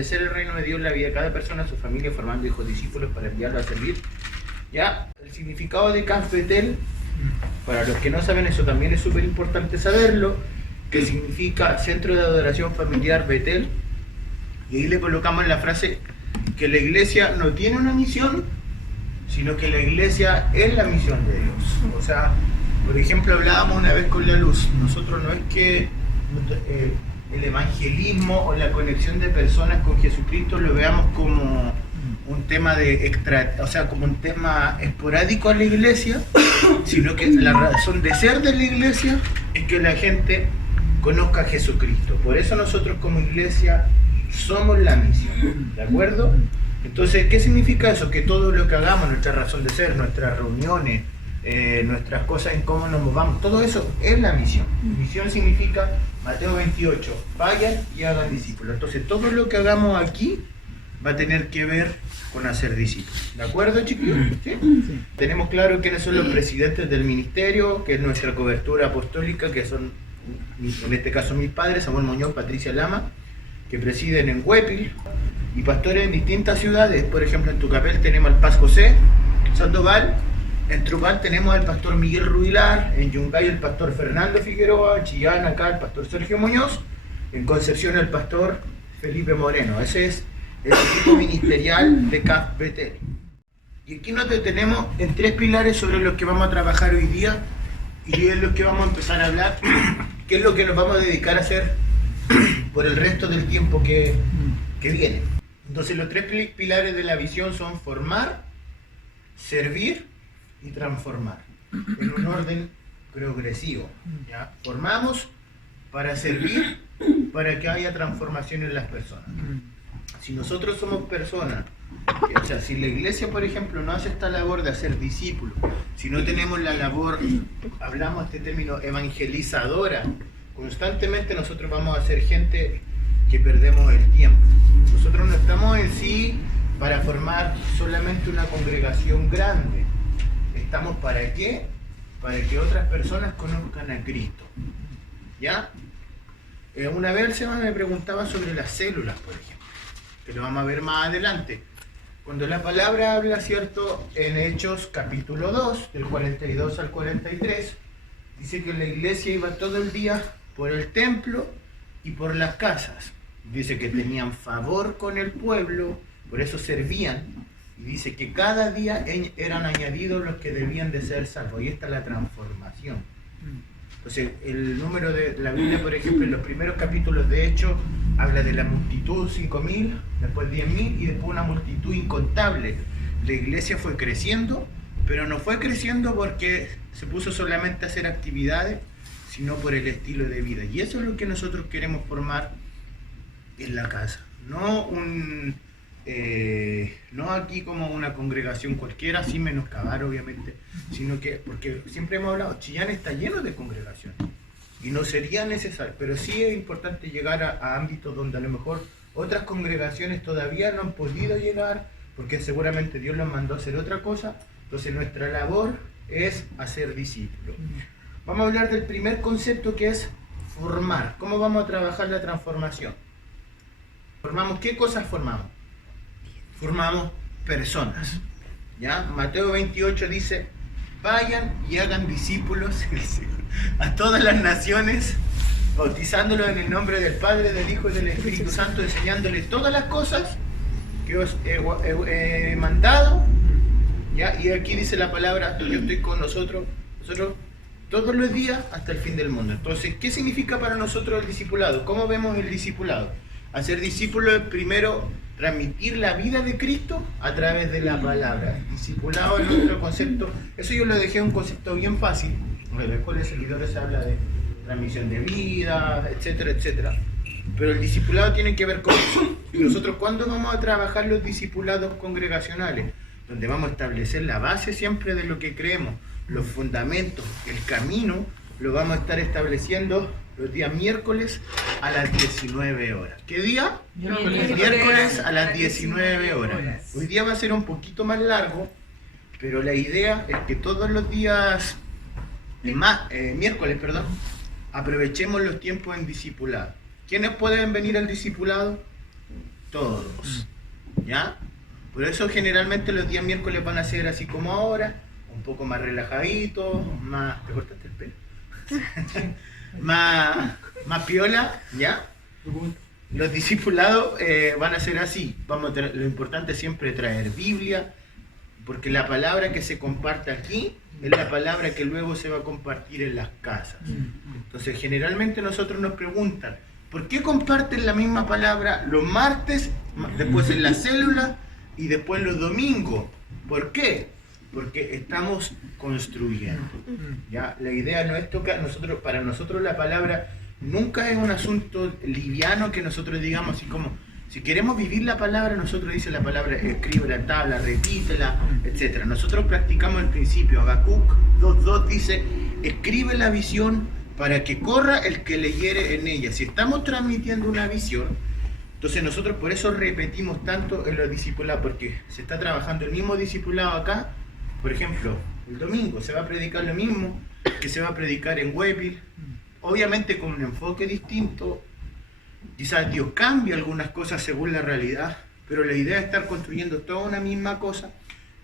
establecer el reino de Dios en la vida de cada persona, su familia, formando hijos discípulos para enviarlos a servir. Ya, el significado de Caf Betel, para los que no saben, eso también es súper importante saberlo, que significa Centro de Adoración Familiar Betel, y ahí le colocamos en la frase que la iglesia no tiene una misión, sino que la iglesia es la misión de Dios. O sea, por ejemplo, hablábamos una vez con la luz, nosotros no es que el evangelismo o la conexión de personas con Jesucristo lo veamos como un tema como un tema esporádico a la iglesia, sino que la razón de ser de la iglesia es que la gente conozca a Jesucristo. Por eso nosotros como iglesia somos la misión, ¿de acuerdo? Entonces, ¿qué significa eso? Que todo lo que hagamos, nuestra razón de ser, nuestras reuniones, nuestras cosas en cómo nos movamos, todo eso es la misión. Misión significa Mateo 28, vayan y hagan discípulos. Entonces, todo lo que hagamos aquí va a tener que ver con hacer discípulos. ¿De acuerdo, chiquillos? ¿Sí? Sí. Tenemos claro quiénes son los presidentes del ministerio, que es nuestra cobertura apostólica, que son, en este caso, mis padres, Samuel Muñoz, Patricia Lama, que presiden en Huépil, y pastores en distintas ciudades. Por ejemplo, en Tucapel tenemos al Paz José Sandoval, en Trupal tenemos al pastor Miguel Rubilar, en Yungay el pastor Fernando Figueroa, en Chillán acá el pastor Sergio Muñoz, en Concepción el pastor Felipe Moreno. Ese es el equipo ministerial de Caf Betel. Y aquí nos detenemos en tres pilares sobre los que vamos a trabajar hoy día, y es lo que vamos a empezar a hablar, que es lo que nos vamos a dedicar a hacer por el resto del tiempo que viene. Entonces, los tres pilares de la visión son formar, servir y transformar, en un orden progresivo. ¿Ya? Formamos para servir, para que haya transformación en las personas. Si nosotros somos personas, o sea, si la iglesia, por ejemplo, no hace esta labor de hacer discípulos, si no tenemos la labor, hablamos este término, evangelizadora, constantemente nosotros vamos a ser gente que perdemos el tiempo. Nosotros no estamos en sí para formar solamente una congregación grande. ¿Estamos para qué? Para que otras personas conozcan a Cristo. ¿Ya? Una vez el Seba me preguntaba sobre las células, por ejemplo, que lo vamos a ver más adelante. Cuando la palabra habla, ¿cierto?, en Hechos capítulo 2, del 42 al 43, dice que la iglesia iba todo el día por el templo y por las casas. Dice que tenían favor con el pueblo, por eso servían. Y dice que cada día eran añadidos los que debían de ser salvos. Y esta es la transformación. Entonces, el número de la Biblia, por ejemplo, en los primeros capítulos de Hechos, habla de la multitud, 5.000, después 10.000 y después una multitud incontable. La iglesia fue creciendo, pero no fue creciendo porque se puso solamente a hacer actividades, sino por el estilo de vida. Y eso es lo que nosotros queremos formar en la casa. No aquí como una congregación cualquiera, sin menoscabar obviamente, sino que, porque siempre hemos hablado, Chillán está lleno de congregaciones y no sería necesario, pero sí es importante llegar a ámbitos donde a lo mejor otras congregaciones todavía no han podido llegar, porque seguramente Dios los mandó a hacer otra cosa. Entonces nuestra labor es hacer discípulos. Vamos a hablar del primer concepto, que es formar. ¿Cómo vamos a trabajar la transformación? ¿Formamos qué cosas formamos? Formamos personas. ¿Ya? Mateo 28 dice, vayan y hagan discípulos a todas las naciones, bautizándolos en el nombre del Padre, del Hijo y del Espíritu Santo, enseñándoles todas las cosas que os he mandado. ¿Ya? Y aquí dice la palabra, yo estoy con nosotros todos los días hasta el fin del mundo. Entonces, ¿qué significa para nosotros el discipulado? ¿Cómo vemos el discipulado? Hacer discípulos es primero transmitir la vida de Cristo a través de la palabra. Discipulado es otro concepto. Eso yo lo dejé un concepto bien fácil. En la escuela de seguidores se habla de transmisión de vida, etcétera, etcétera. Pero el discipulado tiene que ver con eso. ¿Y nosotros cuándo vamos a trabajar los discipulados congregacionales? Donde vamos a establecer la base siempre de lo que creemos, los fundamentos, el camino, lo vamos a estar estableciendo los días miércoles a las 19 horas. ¿Qué día? Miércoles a las 19 horas. Hoy día va a ser un poquito más largo, pero la idea es que todos los días, miércoles, aprovechemos los tiempos en discipulado. ¿Quiénes pueden venir al discipulado? todos. ¿Ya? Por eso generalmente los días miércoles van a ser así como ahora, un poco más relajaditos, más... ¿Te cortaste el pelo? más piola, ¿ya? Los discipulados van a ser así. Lo importante es siempre traer Biblia, porque la palabra que se comparte aquí es la palabra que luego se va a compartir en las casas. Entonces generalmente nosotros nos preguntan, ¿por qué comparten la misma palabra los martes, después en la célula y después los domingos? ¿Por qué? Porque estamos construyendo. ¿Ya? La idea no es tocar, para nosotros la palabra nunca es un asunto liviano que nosotros digamos así como, si queremos vivir la palabra, nosotros dice la palabra, escribe la tabla, repítela, etc. Nosotros practicamos el principio. Habacuc 2.2 dice, escribe la visión para que corra el que leyere en ella. Si estamos transmitiendo una visión, entonces nosotros por eso repetimos tanto en los discipulados, porque se está trabajando el mismo discipulado acá. Por ejemplo, el domingo se va a predicar lo mismo que se va a predicar en Webir, obviamente con un enfoque distinto. Quizás Dios cambie algunas cosas según la realidad, pero la idea es estar construyendo toda una misma cosa.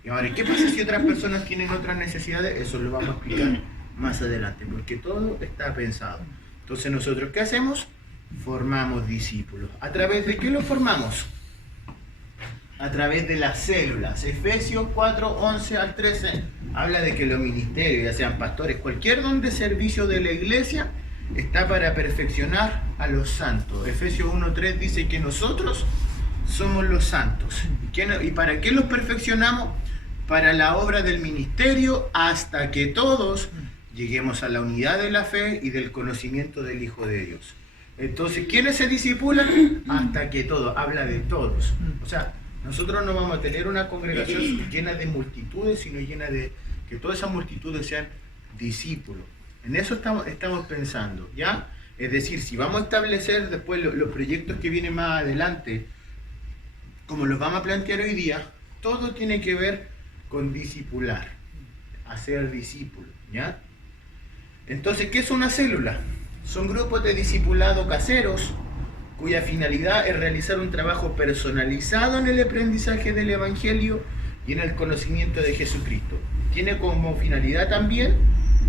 Y ahora, ¿qué pasa si otras personas tienen otras necesidades? Eso lo vamos a explicar más adelante, porque todo está pensado. Entonces, ¿nosotros qué hacemos? Formamos discípulos. ¿A través de qué los formamos? A través de las células. Efesios 4, 11 al 13 habla de que los ministerios, ya sean pastores, cualquier don de servicio de la iglesia, está para perfeccionar a los santos. Efesios 1:3 dice que nosotros somos los santos. ¿Y para qué los perfeccionamos? Para la obra del ministerio, hasta que todos lleguemos a la unidad de la fe y del conocimiento del Hijo de Dios. Entonces, ¿quiénes se discipulan? Hasta que todos. Habla de todos. O sea, nosotros no vamos a tener una congregación llena de multitudes, sino llena de que todas esas multitudes sean discípulos. En eso estamos pensando, ¿ya? Es decir, si vamos a establecer después los proyectos que vienen más adelante, como los vamos a plantear hoy día, todo tiene que ver con discipular, hacer discípulos, ¿ya? Entonces, ¿qué es una célula? Son grupos de discipulado caseros, cuya finalidad es realizar un trabajo personalizado en el aprendizaje del Evangelio y en el conocimiento de Jesucristo. Tiene como finalidad también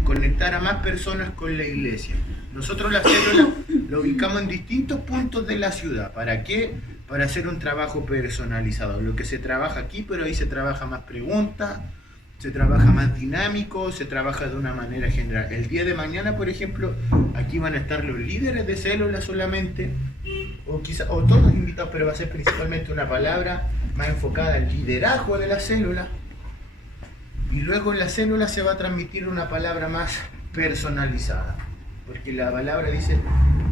conectar a más personas con la iglesia. Nosotros la célula lo ubicamos en distintos puntos de la ciudad. ¿Para qué? Para hacer un trabajo personalizado. Lo que se trabaja aquí, pero ahí se trabaja más preguntas, se trabaja más dinámico, se trabaja de una manera general. El día de mañana, por ejemplo, aquí van a estar los líderes de célula solamente, o todos invitados, pero va a ser principalmente una palabra más enfocada al liderazgo de la célula. Y luego en la célula se va a transmitir una palabra más personalizada, porque la palabra dice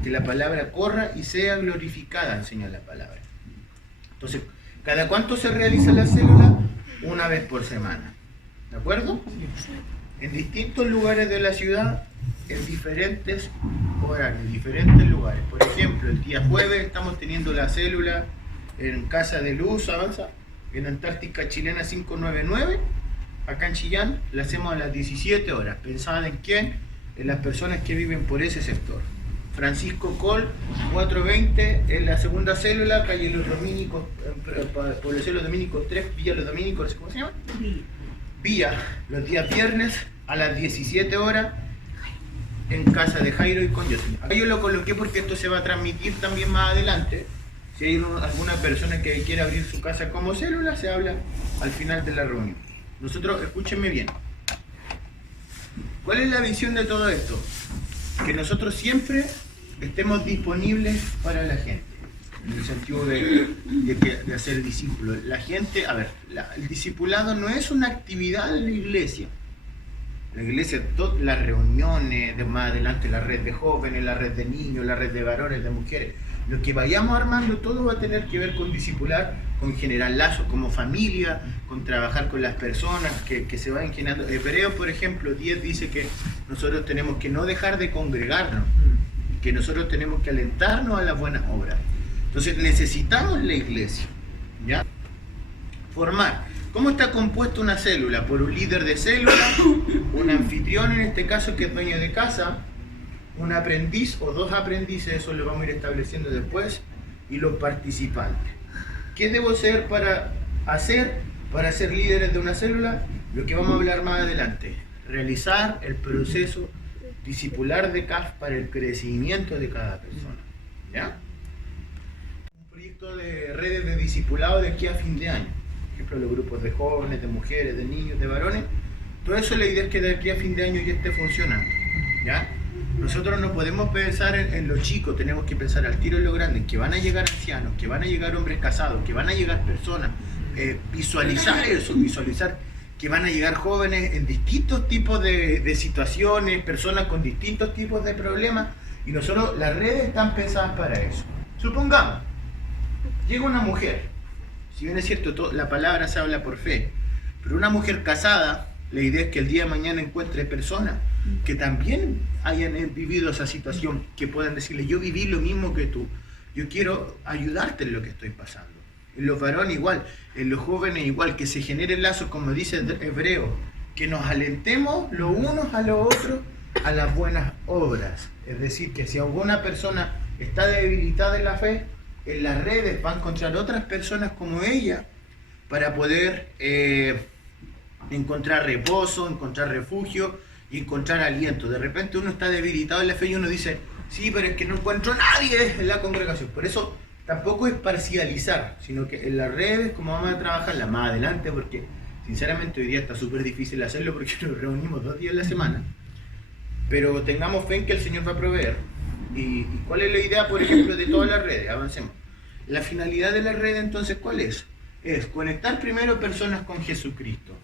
que la palabra corra y sea glorificada, enseña la palabra. Entonces, ¿cada cuánto se realiza la célula? Una vez por semana. ¿De acuerdo? En distintos lugares de la ciudad, en diferentes horarios, en diferentes lugares. Por ejemplo, el día jueves estamos teniendo la célula en Casa de Luz, avanza, en Antártica Chilena 599. Acá en Chillán la hacemos a las 17 horas. ¿Pensada en quién? En las personas que viven por ese sector. Francisco Col, 420, en la segunda célula, calle Los Dominicos, población Los Dominicos 3, Villa Los Dominicos, ¿cómo se llama? Villa, los días viernes a las 17 horas, en casa de Jairo y con Yossi. Acá yo lo coloqué porque esto se va a transmitir también más adelante. Si hay alguna persona que quiera abrir su casa como célula, se habla al final de la reunión. Nosotros, escúchenme bien, ¿cuál es la visión de todo esto? Que nosotros siempre estemos disponibles para la gente, en el sentido de hacer discípulos. La gente, a ver, el discipulado no es una actividad de la iglesia. La iglesia, todas las reuniones, de más adelante la red de jóvenes, la red de niños, la red de varones, de mujeres, lo que vayamos armando, todo va a tener que ver con discipular, con generar lazos como familia, con trabajar con las personas que se vayan generando. Hebreos, por ejemplo, 10 dice que nosotros tenemos que no dejar de congregarnos, que nosotros tenemos que alentarnos a las buenas obras. Entonces necesitamos la iglesia, ¿ya? Formar. ¿Cómo está compuesta una célula? Por un líder de célula, un anfitrión en este caso que es dueño de casa, un aprendiz o dos aprendices, eso lo vamos a ir estableciendo después, y los participantes. ¿Qué debo hacer para ser líderes de una célula? Lo que vamos a hablar más adelante. Realizar el proceso discipular de CAF para el crecimiento de cada persona. ¿Ya? Un proyecto de redes de discipulado de aquí a fin de año. Por ejemplo, los grupos de jóvenes, de mujeres, de niños, de varones. Todo eso, la idea es que de aquí a fin de año ya esté funcionando. ¿Ya? Nosotros no podemos pensar en lo chico, tenemos que pensar al tiro en lo grande, en que van a llegar ancianos, que van a llegar hombres casados, que van a llegar personas, visualizar eso, visualizar que van a llegar jóvenes en distintos tipos de situaciones, personas con distintos tipos de problemas, y nosotros, las redes están pensadas para eso. Supongamos, llega una mujer, si bien es cierto, la palabra se habla por fe, pero una mujer casada, la idea es que el día de mañana encuentre personas que también hayan vivido esa situación, que puedan decirle, yo viví lo mismo que tú, yo quiero ayudarte en lo que estoy pasando. En los varones igual, en los jóvenes igual, que se generen lazos, como dice el hebreo, que nos alentemos los unos a los otros a las buenas obras. Es decir, que si alguna persona está debilitada en la fe, en las redes va a encontrar otras personas como ella para poder encontrar reposo, encontrar refugio y encontrar aliento. De repente uno está debilitado en la fe y uno dice, sí, pero es que no encuentro a nadie en la congregación. Por eso tampoco es parcializar, sino que en las redes, como vamos a trabajarla más adelante, porque sinceramente hoy día está súper difícil hacerlo porque nos reunimos 2 días a la semana, pero tengamos fe en que el Señor va a proveer. ¿Y cuál es la idea, por ejemplo, de todas las redes? Avancemos. La finalidad de la red, entonces, ¿cuál es? Es conectar primero personas con Jesucristo.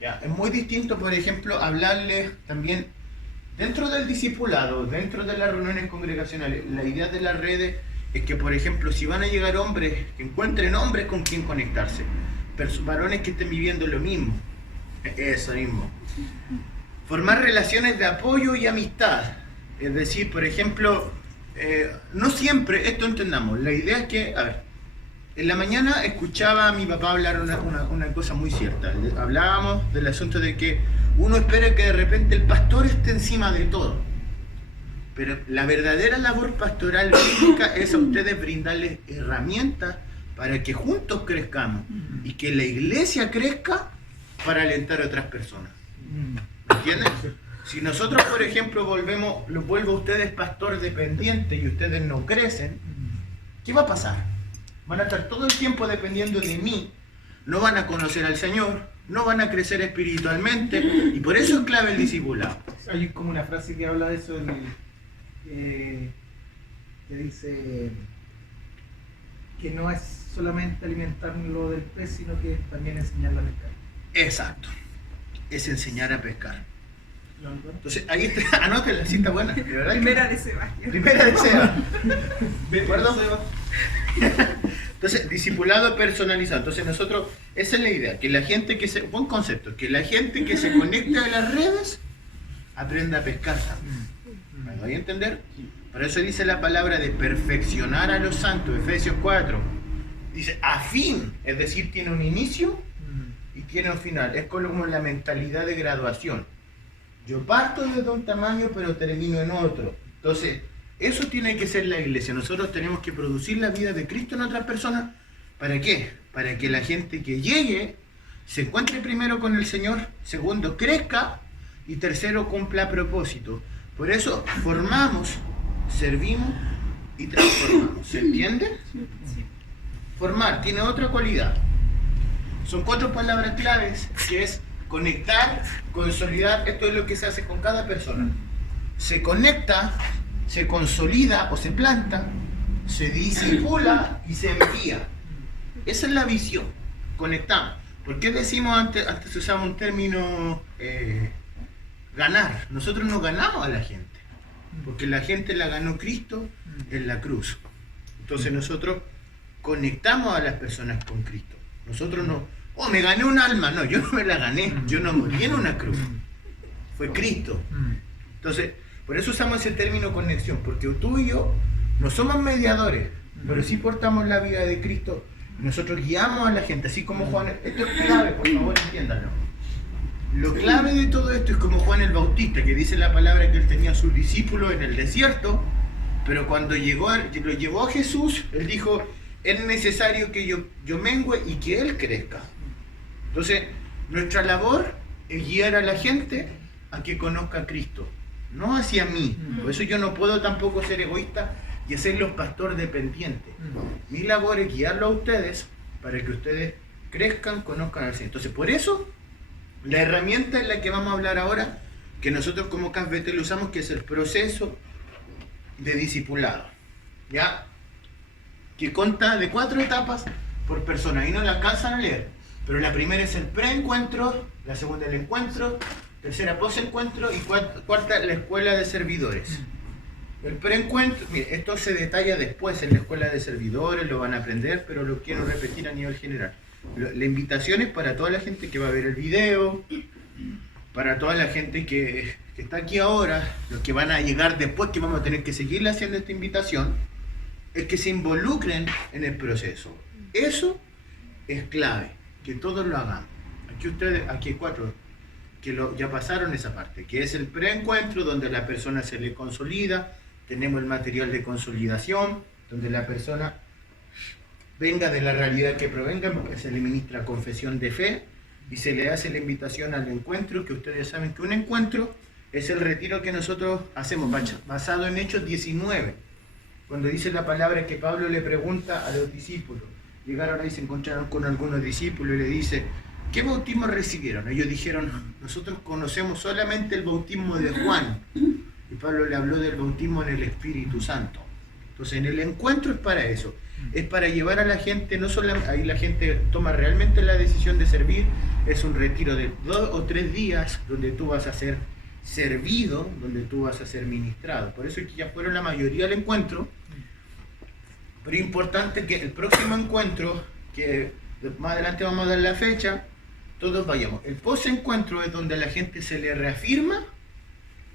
Ya, es muy distinto, por ejemplo, hablarles también dentro del discipulado, dentro de las reuniones congregacionales. La idea de las redes es que, por ejemplo, si van a llegar hombres, que encuentren hombres con quien conectarse, varones que estén viviendo lo mismo, eso mismo. Formar relaciones de apoyo y amistad. Es decir, por ejemplo, no siempre, esto entendamos, la idea es que, a ver, en la mañana escuchaba a mi papá hablar una cosa muy cierta. Hablábamos del asunto de que uno espera que de repente el pastor esté encima de todo. Pero la verdadera labor pastoral bíblica es a ustedes brindarles herramientas para que juntos crezcamos y que la iglesia crezca para alentar a otras personas. ¿Me entienden? Si nosotros, por ejemplo, los vuelvo a ustedes pastor dependiente y ustedes no crecen, ¿qué va a pasar? Van a estar todo el tiempo dependiendo de mí, no van a conocer al Señor, no van a crecer espiritualmente, y por eso es clave el discipulado. Hay como una frase que habla de eso, que dice que no es solamente alimentarlo del pez, sino que también enseñarlo a pescar. Exacto, es enseñar a pescar. Entonces, ahí está, anótela, la cita buena. ¿De verdad? Primera de Sebastián. Primera de Seba. ¿De acuerdo? Entonces, discipulado personalizado. Entonces, nosotros, esa es la idea, que la gente buen concepto, que la gente que se conecta a las redes aprenda a pescar también. ¿Me voy a entender? Por eso dice la palabra de perfeccionar a los santos, Efesios 4. Dice, a fin, es decir, tiene un inicio y tiene un final. Es como la mentalidad de graduación. Yo parto desde un tamaño, pero termino en otro. Entonces, eso tiene que ser la iglesia. Nosotros tenemos que producir la vida de Cristo en otras personas. ¿Para qué? Para que la gente que llegue se encuentre primero con el Señor, segundo, crezca, y tercero, cumpla propósito. Por eso formamos, servimos y transformamos. ¿Se entiende? Formar tiene otra cualidad. Son 4 palabras claves, que es conectar, consolidar. Esto es lo que se hace con cada persona. Se conecta, se consolida o se planta, se disipula y se envía. Esa es la visión. Conectamos. ¿Por qué decimos antes usamos un término ganar? Nosotros no ganamos a la gente, porque la gente la ganó Cristo en la cruz. Entonces nosotros conectamos a las personas con Cristo. Nosotros no, me gané un alma. No, yo no me la gané, yo no morí en una cruz. Fue Cristo. Entonces, por eso usamos ese término conexión, porque tú y yo no somos mediadores, pero sí portamos la vida de Cristo. Nosotros guiamos a la gente, así como Juan. Esto es clave, por favor, entiéndanlo. Lo clave de todo esto es como Juan el Bautista, que dice la palabra que él tenía a sus discípulos en el desierto, pero cuando lo llevó a Jesús, él dijo, es necesario que yo mengüe y que Él crezca. Entonces, nuestra labor es guiar a la gente a que conozca a Cristo, no hacia mí. Por eso yo no puedo tampoco ser egoísta y hacerlos pastor dependiente. Mi labor es guiarlo a ustedes para que ustedes crezcan, conozcan al Señor. Entonces, por eso, la herramienta en la que vamos a hablar ahora, que nosotros como CAF Betel usamos, que es el proceso de discipulado, ¿ya? Que consta de 4 etapas por persona, y no la alcanzan a leer, pero la primera es el preencuentro, la segunda el encuentro, tercera posencuentro y cuarta la escuela de servidores. El preencuentro, mire, esto se detalla después en la escuela de servidores, lo van a aprender, pero lo quiero repetir a nivel general. La invitación es para toda la gente que va a ver el video, para toda la gente que está aquí ahora, los que van a llegar después, que vamos a tener que seguirle haciendo esta invitación, es que se involucren en el proceso. Eso es clave, que todos lo hagan. Aquí hay 4 que ya pasaron esa parte, que es el preencuentro, donde la persona se le consolida, tenemos el material de consolidación, donde la persona venga de la realidad que provenga, porque se le ministra confesión de fe, y se le hace la invitación al encuentro, que ustedes saben que un encuentro es el retiro que nosotros hacemos, basado en Hechos 19, cuando dice la palabra que Pablo le pregunta a los discípulos. Llegaron ahí, se encontraron con algunos discípulos y le dice, ¿qué bautismo recibieron? Ellos dijeron, nosotros conocemos solamente el bautismo de Juan. Y Pablo le habló del bautismo en el Espíritu Santo. Entonces, en el encuentro es para eso. Es para llevar a la gente, no solamente, ahí la gente toma realmente la decisión de servir. Es un retiro de 2 o 3 días donde tú vas a ser servido, donde tú vas a ser ministrado. Por eso es que ya fueron la mayoría al encuentro. Pero es importante que el próximo encuentro, que más adelante vamos a dar la fecha, todos vayamos. El post-encuentro es donde a la gente se le reafirma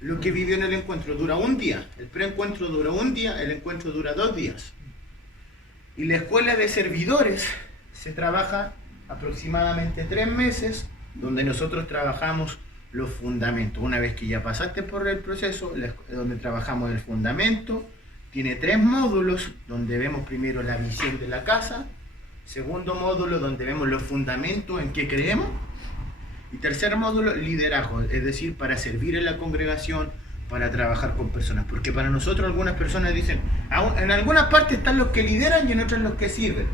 lo que vivió en el encuentro. Dura un día. El preencuentro dura un día, el encuentro dura 2 días. Y la escuela de servidores se trabaja aproximadamente 3 meses, donde nosotros trabajamos los fundamentos. Una vez que ya pasaste por el proceso, donde trabajamos el fundamento, tiene 3 módulos, donde vemos primero la visión de la casa, segundo módulo donde vemos los fundamentos en que creemos, y tercer módulo, liderazgo, es decir, para servir en la congregación, para trabajar con personas, porque para nosotros algunas personas dicen, en algunas partes están los que lideran y en otras los que sirven.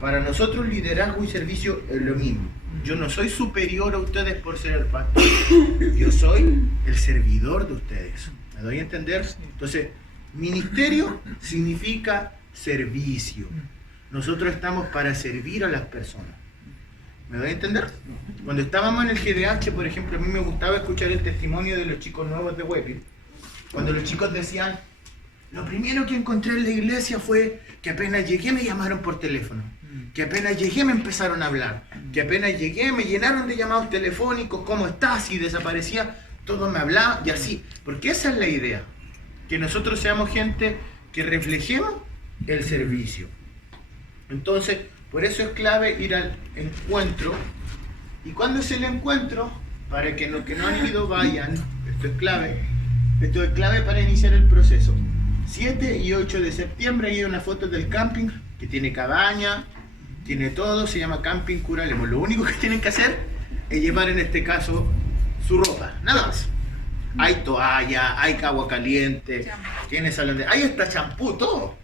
Para nosotros liderazgo y servicio es lo mismo. Yo no soy superior a ustedes por ser el pastor, yo soy el servidor de ustedes. ¿Me doy a entender? Entonces, ministerio significa servicio. Nosotros estamos para servir a las personas. ¿Me doy a entender? Cuando estábamos en el GDH, por ejemplo, a mí me gustaba escuchar el testimonio de los chicos nuevos de Webby. Cuando los chicos decían, lo primero que encontré en la iglesia fue que apenas llegué me llamaron por teléfono, que apenas llegué me empezaron a hablar, que apenas llegué me llenaron de llamados telefónicos, ¿cómo estás? Y desaparecía, todo me hablaba y así. Porque esa es la idea, que nosotros seamos gente que reflejemos el servicio. Entonces, por eso es clave ir al encuentro. ¿Y cuándo es el encuentro? Para que los que no han ido vayan. Esto es clave. Esto es clave para iniciar el proceso. 7 y 8 de septiembre hay una foto del camping que tiene cabaña, tiene todo, se llama Camping Curalemo. Lo único que tienen que hacer es llevar en este caso su ropa, nada más. Hay toalla, hay agua caliente, tiene salón de... Ahí está champú, todo.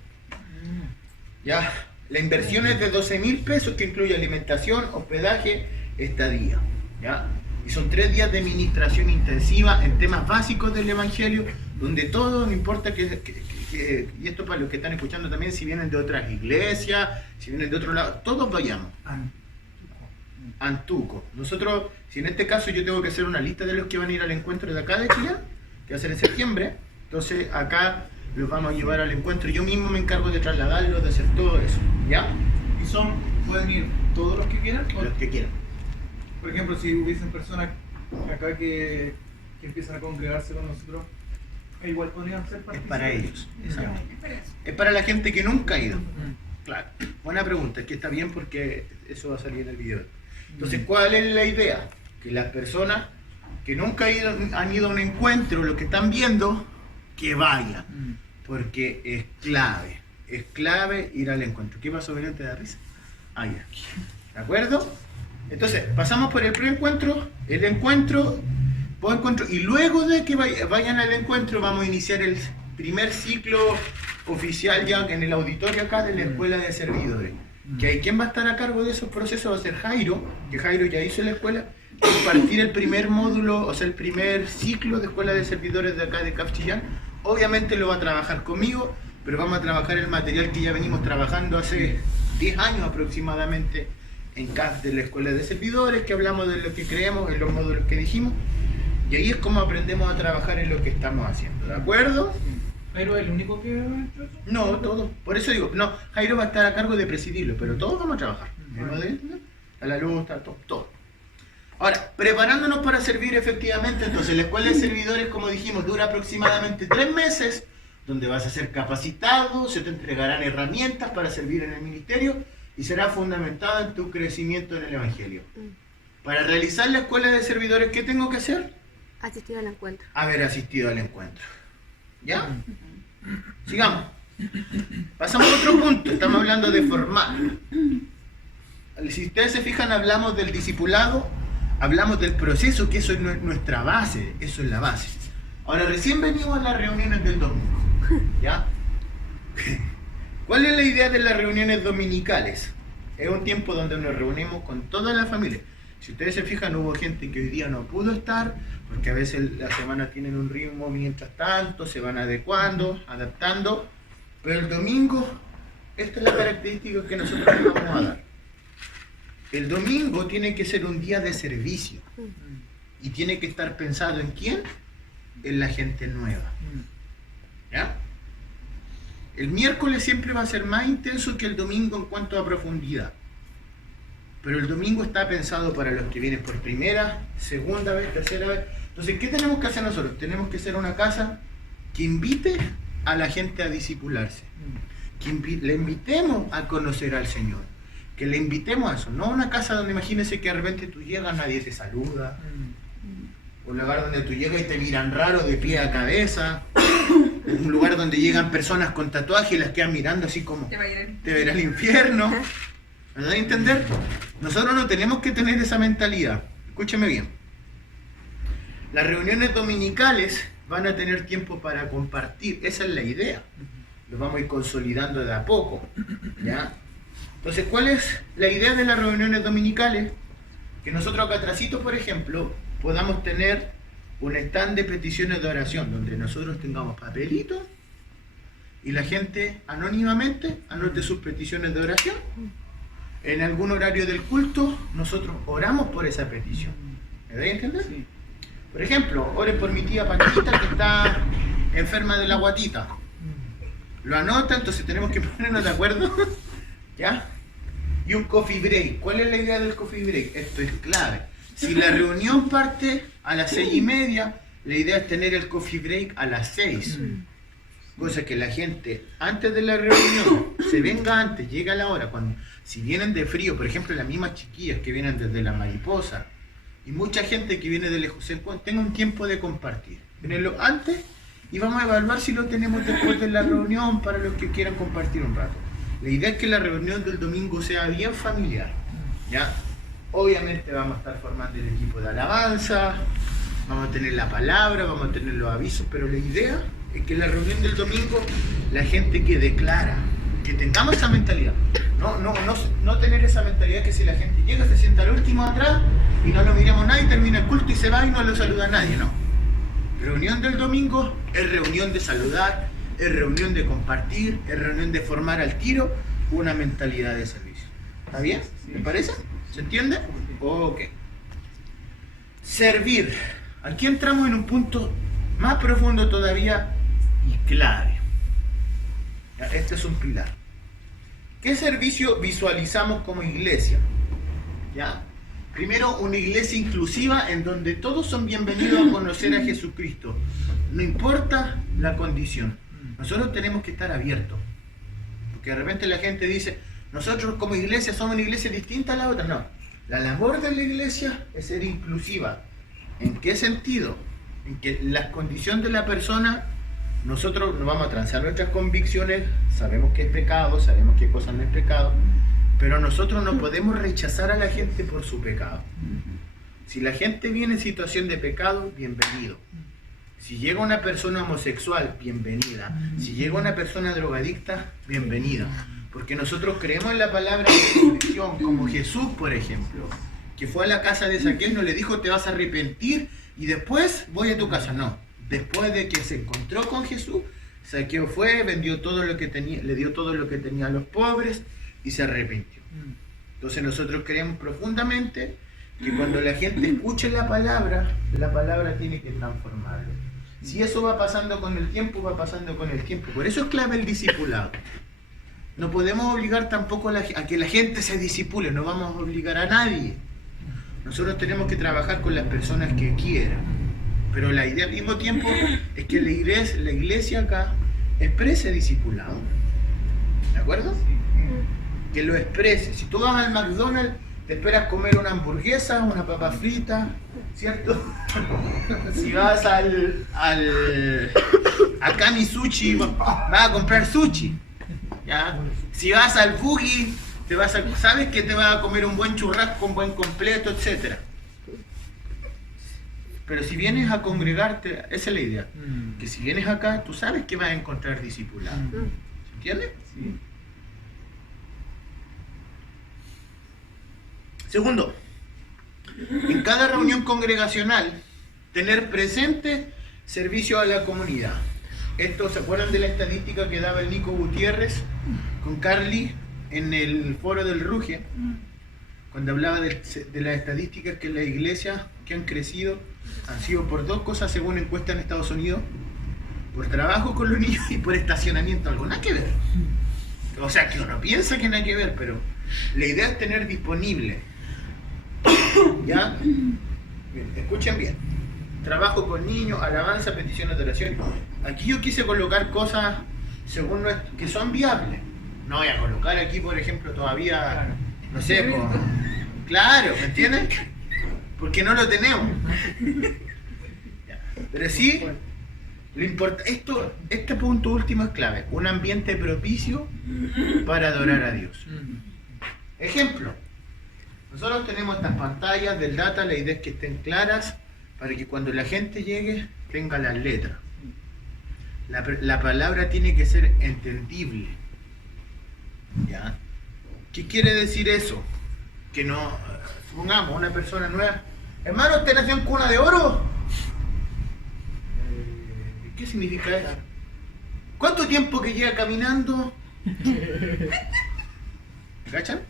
Ya. La inversión es de 12.000 pesos, que incluye alimentación, hospedaje, estadía. ¿Ya? Y son 3 días de ministración intensiva en temas básicos del Evangelio, donde todo, no importa y esto para los que están escuchando también, si vienen de otras iglesias, si vienen de otro lado, todos vayamos. Antuco. Nosotros, si en este caso yo tengo que hacer una lista de los que van a ir al encuentro de acá de Chile, que va a ser en septiembre, entonces acá los vamos a llevar al encuentro. Yo mismo me encargo de trasladarlos, de hacer todo eso. ¿Ya? ¿Y pueden ir todos los que quieran? Los que quieran. Por ejemplo, si hubiesen personas acá que empiezan a congregarse con nosotros, igual podrían ser participantes. Es para ellos. Exacto. Es para la gente que nunca ha ido. Claro. Buena pregunta, es que está bien porque eso va a salir en el video. Entonces, ¿cuál es la idea? Que las personas que nunca han ido a un encuentro, lo que están viendo, que vayan, porque es clave. es clave ir al encuentro. ¿Qué pasó, Belén? ¿Te da risa? Ah, ya. ¿De acuerdo? Entonces, pasamos por el preencuentro, el encuentro, post-encuentro, y luego de que vayan al encuentro vamos a iniciar el primer ciclo oficial ya en el auditorio acá de la Escuela de Servidores. Que hay quien va a estar a cargo de esos procesos va a ser Jairo, que Jairo ya hizo la escuela, impartir el primer módulo, o sea, el primer ciclo de Escuela de Servidores de acá de CAF Chillán. Obviamente lo va a trabajar conmigo, pero vamos a trabajar el material que ya venimos trabajando hace 10 años aproximadamente en CAF de la Escuela de Servidores, que hablamos de lo que creemos en los módulos que dijimos, y ahí es como aprendemos a trabajar en lo que estamos haciendo, ¿de acuerdo? ¿Pero el único que ha hecho eso? No, todo. Por eso digo, no, Jairo va a estar a cargo de presidirlo, pero todos vamos a trabajar. A la luz, todo. Ahora, preparándonos para servir efectivamente, entonces la Escuela de Servidores, como dijimos, dura aproximadamente 3 meses, donde vas a ser capacitado, se te entregarán herramientas para servir en el ministerio y será fundamentada en tu crecimiento en el Evangelio. Para realizar la Escuela de Servidores, ¿qué tengo que hacer? Asistir al encuentro. Haber asistido al encuentro. ¿Ya? Sigamos. Pasamos a otro punto. Estamos hablando de formar. Si ustedes se fijan, hablamos del discipulado, hablamos del proceso, que eso es nuestra base, eso es la base. Ahora, recién venimos a las reuniones del domingo. ¿Ya? ¿Cuál es la idea de las reuniones dominicales? Es un tiempo donde nos reunimos con toda la familia. Si ustedes se fijan, hubo gente que hoy día no pudo estar, porque a veces la semana tienen un ritmo mientras tanto, se van adecuando, adaptando, pero el domingo, esta es la característica que nosotros les vamos a dar. El domingo tiene que ser un día de servicio, y tiene que estar pensado ¿en quién? En la gente nueva. ¿Ya? El miércoles siempre va a ser más intenso que el domingo en cuanto a profundidad. Pero el domingo está pensado para los que vienen por primera, segunda vez, tercera vez. Entonces, ¿qué tenemos que hacer nosotros? Tenemos que ser una casa que invite a la gente a discipularse. Que le invitemos a conocer al Señor. Que le invitemos a eso. No una casa donde imagínese que de repente tú llegas, nadie te saluda. Un lugar donde tú llegas y te miran raro de pie a cabeza. Un lugar donde llegan personas con tatuajes y las quedan mirando así como te verá el infierno. ¿Me dan a entender? Nosotros no tenemos que tener esa mentalidad. Escúcheme bien. Las reuniones dominicales van a tener tiempo para compartir. Esa es la idea. Lo vamos a ir consolidando de a poco. ¿Ya? Entonces, ¿cuál es la idea de las reuniones dominicales? Que nosotros acá atrásito, por ejemplo, podamos tener un stand de peticiones de oración, donde nosotros tengamos papelitos y la gente anónimamente anote sus peticiones de oración. En algún horario del culto, nosotros oramos por esa petición. ¿Me dais a entender? Sí. Por ejemplo, oren por mi tía Panchita que está enferma de la guatita. Lo anota, entonces tenemos que ponernos de acuerdo. ¿Ya? Y un coffee break. ¿Cuál es la idea del coffee break? Esto es clave. Si la reunión parte a las 6:30, la idea es tener el coffee break a las 6. Cosa que la gente, antes de la reunión, se venga antes, llega a la hora. Si vienen de frío, por ejemplo, las mismas chiquillas que vienen desde la Mariposa, y mucha gente que viene de lejos, tenga un tiempo de compartir. Tenerlo antes y vamos a evaluar si lo tenemos después de la reunión para los que quieran compartir un rato. La idea es que la reunión del domingo sea bien familiar. ¿Ya? Obviamente vamos a estar formando el equipo de alabanza, vamos a tener la palabra, vamos a tener los avisos, pero la idea es que en la reunión del domingo la gente que declara, que tengamos esa mentalidad. No tener esa mentalidad que si la gente llega, se sienta al último atrás y no lo miremos nadie, termina el culto y se va y no lo saluda a nadie, no. Reunión del domingo es reunión de saludar, es reunión de compartir, es reunión de formar al tiro una mentalidad de servicio. ¿Está bien? ¿Me parece? ¿Se entiende? Ok. Servir. Aquí entramos en un punto más profundo todavía y clave. Este es un pilar. ¿Qué servicio visualizamos como iglesia? ¿Ya? Primero, una iglesia inclusiva en donde todos son bienvenidos a conocer a Jesucristo. No importa la condición. Nosotros tenemos que estar abiertos. Porque de repente la gente dice, nosotros como iglesia somos una iglesia distinta a la otra. No. La labor de la iglesia es ser inclusiva. ¿En qué sentido? En que la condición de la persona nosotros no vamos a transar nuestras convicciones, sabemos que es pecado, sabemos qué cosa no es pecado, pero nosotros no podemos rechazar a la gente por su pecado. Si la gente viene en situación de pecado, bienvenido. Si llega una persona homosexual, bienvenida. Si llega una persona drogadicta, bienvenida. Porque nosotros creemos en la palabra de convicción, como Jesús, por ejemplo, que fue a la casa de Saqueo y no le dijo te vas a arrepentir y después voy a tu casa. No, después de que se encontró con Jesús, Saqueo fue, vendió todo lo que tenía, le dio todo lo que tenía a los pobres y se arrepintió. Entonces nosotros creemos profundamente que cuando la gente escuche la palabra tiene que transformarlo. Si eso va pasando con el tiempo, va pasando con el tiempo. Por eso es clave el discipulado. No podemos obligar tampoco a que la gente se discipule, no vamos a obligar a nadie. Nosotros tenemos que trabajar con las personas que quieran. Pero la idea al mismo tiempo es que la iglesia acá exprese discipulado. ¿De acuerdo? Que lo exprese. Si tú vas al McDonald's, te esperas comer una hamburguesa, una papa frita, ¿cierto? Si vas a Kami Sushi, vas a comprar sushi, ¿ya? Si vas al Boogie, sabes que te vas a comer un buen churrasco, un buen completo, etc. Pero si vienes a congregarte, esa es la idea, que si vienes acá, tú sabes que vas a encontrar discipulado. ¿Se entiende? Sí. Segundo, en cada reunión congregacional, tener presente servicio a la comunidad. Esto, ¿se acuerdan de la estadística que daba el Nico Gutiérrez con Carly en el foro del Ruge? Cuando hablaba de las estadísticas que las iglesias que han crecido han sido por dos cosas según encuesta en Estados Unidos: por trabajo con los niños y por estacionamiento. Algo nada que ver. O sea, que uno piensa que nada que ver, pero la idea es tener disponible. ¿Ya? Bien, escuchen bien. Trabajo con niños, alabanza, peticiones de oración. Aquí yo quise colocar cosas según que son viables. No voy a colocar aquí, por ejemplo, todavía, no sé, claro, ¿me entienden? Porque no lo tenemos. Pero sí, este punto último es clave. Un ambiente propicio para adorar a Dios. Ejemplo. Nosotros tenemos estas pantallas del data, la idea es que estén claras para que cuando la gente llegue tenga las letras. La palabra tiene que ser entendible. ¿Ya? ¿Qué quiere decir eso? Que no, supongamos, una persona nueva, hermano, ¿usted nació en cuna de oro? ¿Qué significa eso? ¿Cuánto tiempo que llega caminando? ¿Cachan?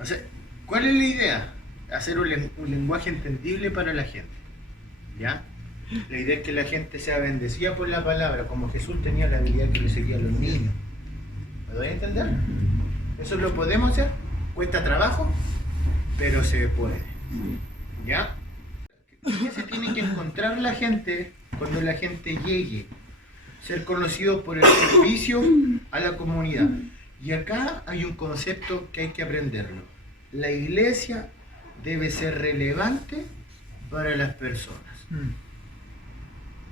O sea, ¿cuál es la idea? Hacer un lenguaje entendible para la gente. ¿Ya? La idea es que la gente sea bendecida por la palabra, como Jesús tenía la habilidad que le seguía a los niños. ¿Me doy a entender? Eso lo podemos hacer. Cuesta trabajo, pero se puede. ¿Ya? ¿Qué se tiene que encontrar la gente cuando la gente llegue? Ser conocido por el servicio a la comunidad. Y acá hay un concepto que hay que aprenderlo. La iglesia debe ser relevante para las personas.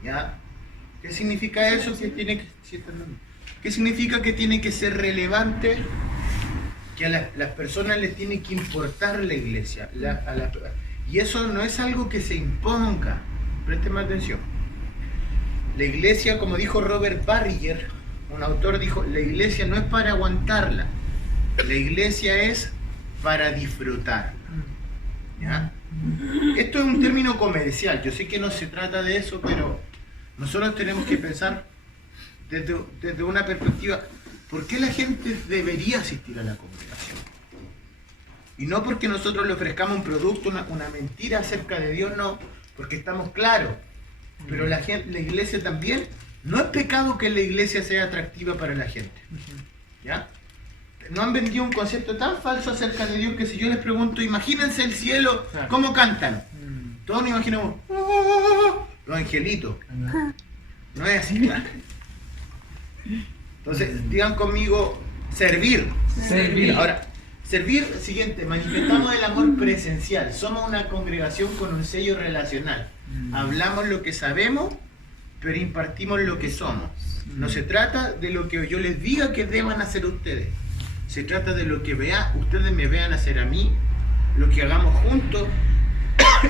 ¿Ya? ¿Qué significa eso? ¿Qué significa que tiene que ser relevante? Que a las personas les tiene que importar la iglesia. Y eso no es algo que se imponga. Presten atención. La iglesia, como dijo Robert Barriger, un autor, dijo, la iglesia no es para aguantarla. La iglesia es para disfrutar. ¿Ya? Esto es un término comercial. Yo sé que no se trata de eso, pero nosotros tenemos que pensar desde una perspectiva, ¿por qué la gente debería asistir a la congregación? Y no porque nosotros le ofrezcamos un producto, una mentira acerca de Dios, no, porque estamos claros. Pero la iglesia también, no es pecado que la iglesia sea atractiva para la gente. ¿Ya? No han vendido un concepto tan falso acerca de Dios que si yo les pregunto, imagínense el cielo, ¿cómo cantan? Todos nos imaginamos, los angelitos. No es así, claro. Entonces, digan conmigo, servir. Ahora, servir, siguiente, manifestamos el amor presencial. Somos una congregación con un sello relacional. Hablamos lo que sabemos, pero impartimos lo que somos. No se trata de lo que yo les diga que deban hacer ustedes. Se trata de lo que ustedes me vean hacer a mí, lo que hagamos juntos,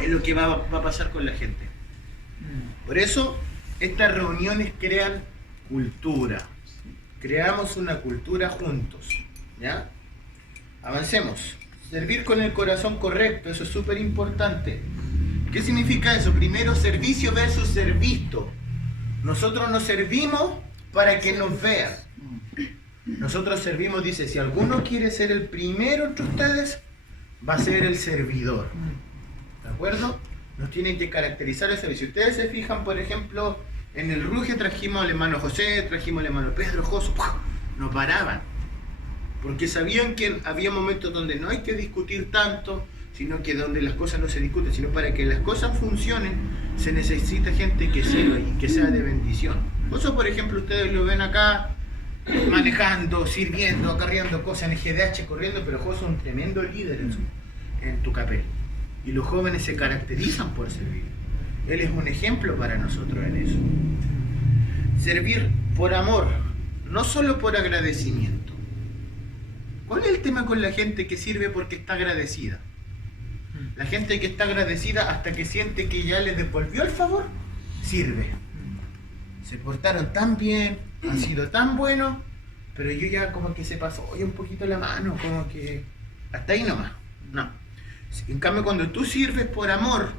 lo que va a pasar con la gente. Por eso, estas reuniones crean cultura. Creamos una cultura juntos. ¿Ya? Avancemos. Servir con el corazón correcto, eso es súper importante. ¿Qué significa eso? Primero, servicio versus ser visto. Nosotros nos servimos para que nos vean. Nosotros servimos, dice, si alguno quiere ser el primero entre ustedes, va a ser el servidor. ¿De acuerdo? Nos tienen que caracterizar el servicio. Si ustedes se fijan, por ejemplo, en el Ruge trajimos al hermano José, trajimos al hermano Pedro, Josu, no paraban. Porque sabían que había momentos donde no hay que discutir tanto, sino que donde las cosas no se discuten, sino para que las cosas funcionen, se necesita gente que sirva y que sea de bendición. Josu, por ejemplo, ustedes lo ven acá, manejando, sirviendo, acarreando cosas en el GDH, corriendo, pero Josu es un tremendo líder en Tucapel. Y los jóvenes se caracterizan por servir. Él es un ejemplo para nosotros en eso. Servir por amor, no solo por agradecimiento. ¿Cuál es el tema con la gente que sirve porque está agradecida? La gente que está agradecida hasta que siente que ya le devolvió el favor, sirve. Se portaron tan bien, han sido tan buenos, pero yo ya como que se pasó un poquito la mano, como que hasta ahí nomás. No. En cambio, cuando tú sirves por amor,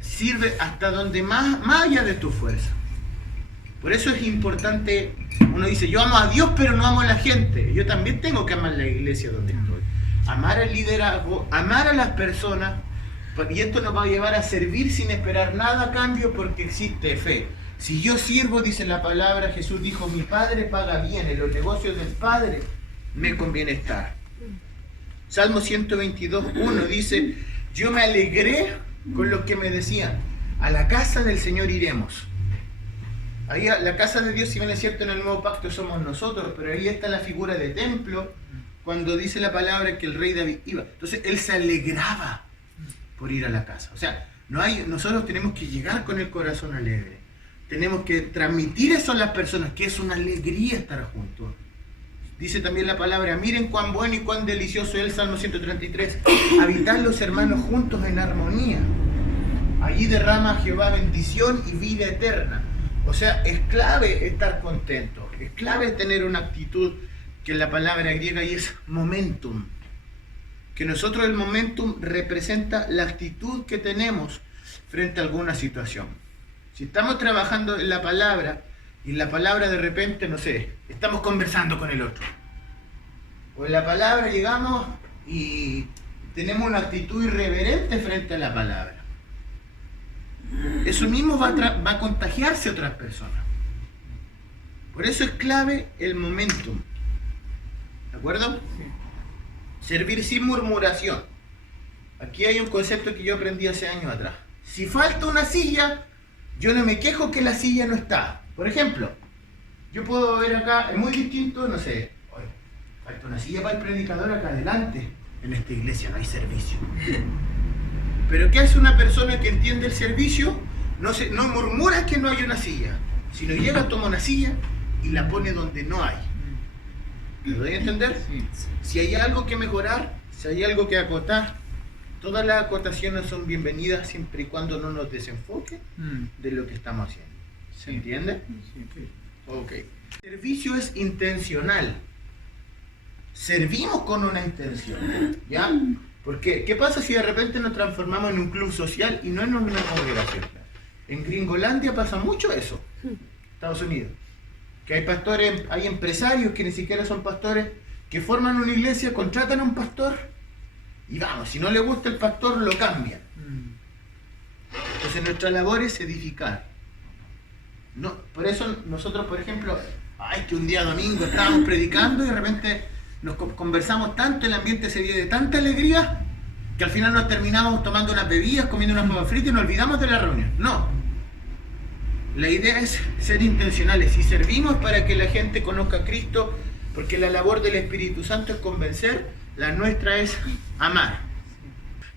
sirve hasta donde más allá de tu fuerza. Por eso es importante, uno dice, yo amo a Dios, pero no amo a la gente. Yo también tengo que amar la iglesia donde estoy. Amar el liderazgo, amar a las personas, y esto nos va a llevar a servir sin esperar nada a cambio porque existe fe. Si yo sirvo, dice la palabra, Jesús dijo, mi Padre paga bien, en los negocios del Padre me conviene estar. Salmo 122:1 dice, yo me alegré con lo que me decían, a la casa del Señor iremos. Ahí la casa de Dios, si bien es cierto, en el nuevo pacto somos nosotros, pero ahí está la figura de templo, cuando dice la palabra que el rey David iba. Entonces él se alegraba por ir a la casa. O sea, nosotros tenemos que llegar con el corazón alegre. Tenemos que transmitir eso a las personas, que es una alegría estar juntos. Dice también la palabra, miren cuán bueno y cuán delicioso es el Salmo 133. Habitar los hermanos juntos en armonía. Allí derrama Jehová bendición y vida eterna. O sea, es clave estar contento. Es clave tener una actitud que en la palabra griega y es momentum. Que nosotros el momentum representa la actitud que tenemos frente a alguna situación. Si estamos trabajando en la palabra y en la palabra de repente, no sé, estamos conversando con el otro. O en la palabra llegamos y tenemos una actitud irreverente frente a la palabra. Eso mismo va a contagiarse a otras personas. Por eso es clave el momentum. ¿De acuerdo? Sí. Servir sin murmuración. Aquí hay un concepto que yo aprendí hace años atrás. Si falta una silla, yo no me quejo que la silla no está. Por ejemplo, yo puedo ver acá, es muy distinto, no sé, oye, falta una silla para el predicador acá adelante. En esta iglesia no hay servicio. Pero ¿qué hace una persona que entiende el servicio? No murmura que no hay una silla, sino llega, toma una silla y la pone donde no hay. ¿Me doy a entender? Si hay algo que mejorar, si hay algo que acotar, todas las acotaciones son bienvenidas siempre y cuando no nos desenfoque de lo que estamos haciendo. ¿Se entiende? Sí. Ok. El servicio es intencional. Servimos con una intención. ¿Ya? Porque, ¿qué pasa si de repente nos transformamos en un club social y no en una congregación? En Gringolandia pasa mucho eso, Estados Unidos. Que hay pastores, hay empresarios que ni siquiera son pastores, que forman una iglesia, contratan a un pastor y vamos, si no le gusta el pastor, lo cambian. Entonces nuestra labor es edificar. No, por eso nosotros, por ejemplo, que un día domingo estábamos predicando y de repente nos conversamos tanto, el ambiente se dio de tanta alegría que al final nos terminamos tomando unas bebidas, comiendo unas papas fritas y nos olvidamos de la reunión. No. La idea es ser intencionales y servimos para que la gente conozca a Cristo, porque la labor del Espíritu Santo es convencer, la nuestra es amar.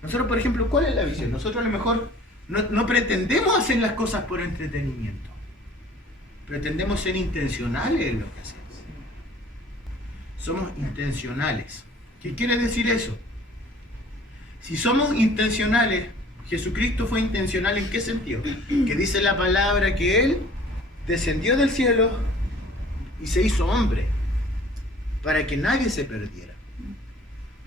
Nosotros, por ejemplo, ¿cuál es la visión? Nosotros a lo mejor no pretendemos hacer las cosas por entretenimiento. pretendemos ser intencionales en lo que hacemos. Somos intencionales. ¿Qué quiere decir eso? Si somos intencionales, Jesucristo fue intencional ¿en qué sentido? Que dice la palabra que Él descendió del cielo y se hizo hombre para que nadie se perdiera.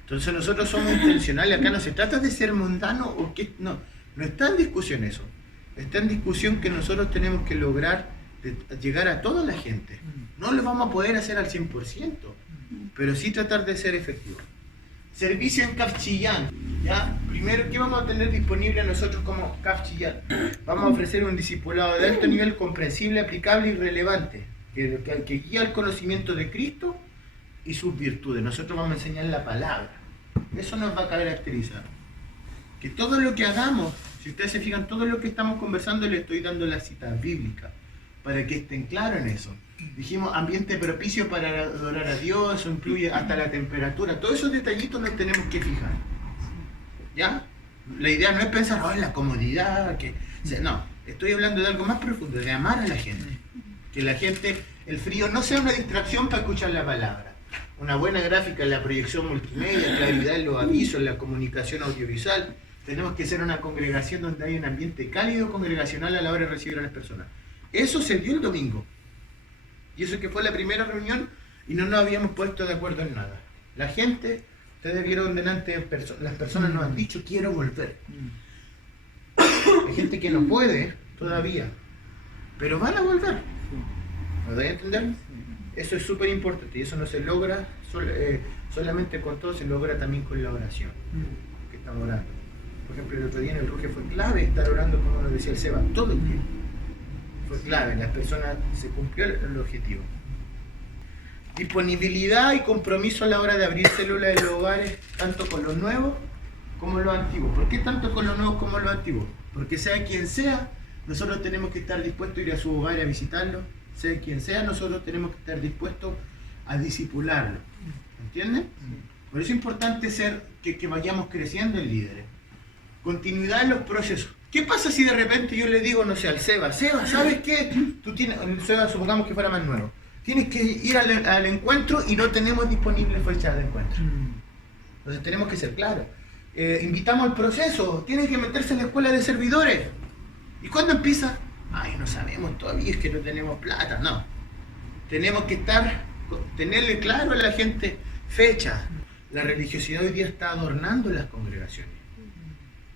Entonces nosotros somos intencionales. Acá no se trata de ser mundano o qué, no está en discusión eso. Está en discusión que nosotros tenemos que lograr llegar a toda la gente. No lo vamos a poder hacer al 100%, pero sí tratar de ser efectivos. Servicio en CAF Chillán. ¿Ya? Primero, ¿qué vamos a tener disponible nosotros como CAF Chillán? Vamos a ofrecer un discipulado de alto nivel, comprensible, aplicable y relevante, que guía el conocimiento de Cristo y sus virtudes. Nosotros vamos a enseñar la palabra. Eso nos va a caracterizar. Que todo lo que hagamos, si ustedes se fijan, todo lo que estamos conversando le estoy dando la cita bíblica, para que estén claros en eso. Dijimos ambiente propicio para adorar a Dios, eso incluye hasta la temperatura. Todos esos detallitos los tenemos que fijar. ¿Ya? La idea no es pensar, oh, en la comodidad, que... O sea, no, estoy hablando de algo más profundo, de amar a la gente. Que la gente, el frío no sea una distracción para escuchar la palabra. Una buena gráfica en la proyección multimedia, claridad en los avisos, en la comunicación audiovisual. Tenemos que ser una congregación donde hay un ambiente cálido congregacional a la hora de recibir a las personas. Eso se dio el domingo. Y eso que fue la primera reunión y no nos habíamos puesto de acuerdo en nada. La gente, ustedes vieron delante, las personas nos han dicho, quiero volver. Hay gente que no puede todavía, pero van a volver. ¿Me doy a entender? Eso es súper importante y eso no se logra solamente con todo, se logra también con la oración que estamos orando. Por ejemplo, el otro día en el Ruge fue clave estar orando, como nos decía el Seba, todo el tiempo. Fue clave, las personas, se cumplió el objetivo. Disponibilidad y compromiso a la hora de abrir células en los hogares, tanto con los nuevos como los antiguos. ¿Por qué tanto con los nuevos como los antiguos? Porque sea quien sea, nosotros tenemos que estar dispuestos a ir a su hogar y a visitarlo. Sea quien sea, nosotros tenemos que estar dispuestos a discipularlo. ¿Entienden? Por eso es importante que vayamos creciendo en líderes. Continuidad en los procesos. ¿Qué pasa si de repente yo le digo, no sé, al Seba, ¿sabes qué? Tú tienes, el Seba supongamos que fuera más nuevo, tienes que ir al encuentro y no tenemos disponible fecha de encuentro. Entonces tenemos que ser claros. Invitamos al proceso, tienen que meterse en la escuela de servidores. ¿Y cuándo empieza? Ay, no sabemos todavía, es que no tenemos plata. No. Tenemos que tenerle claro a la gente fecha. La religiosidad hoy día está adornando las congregaciones.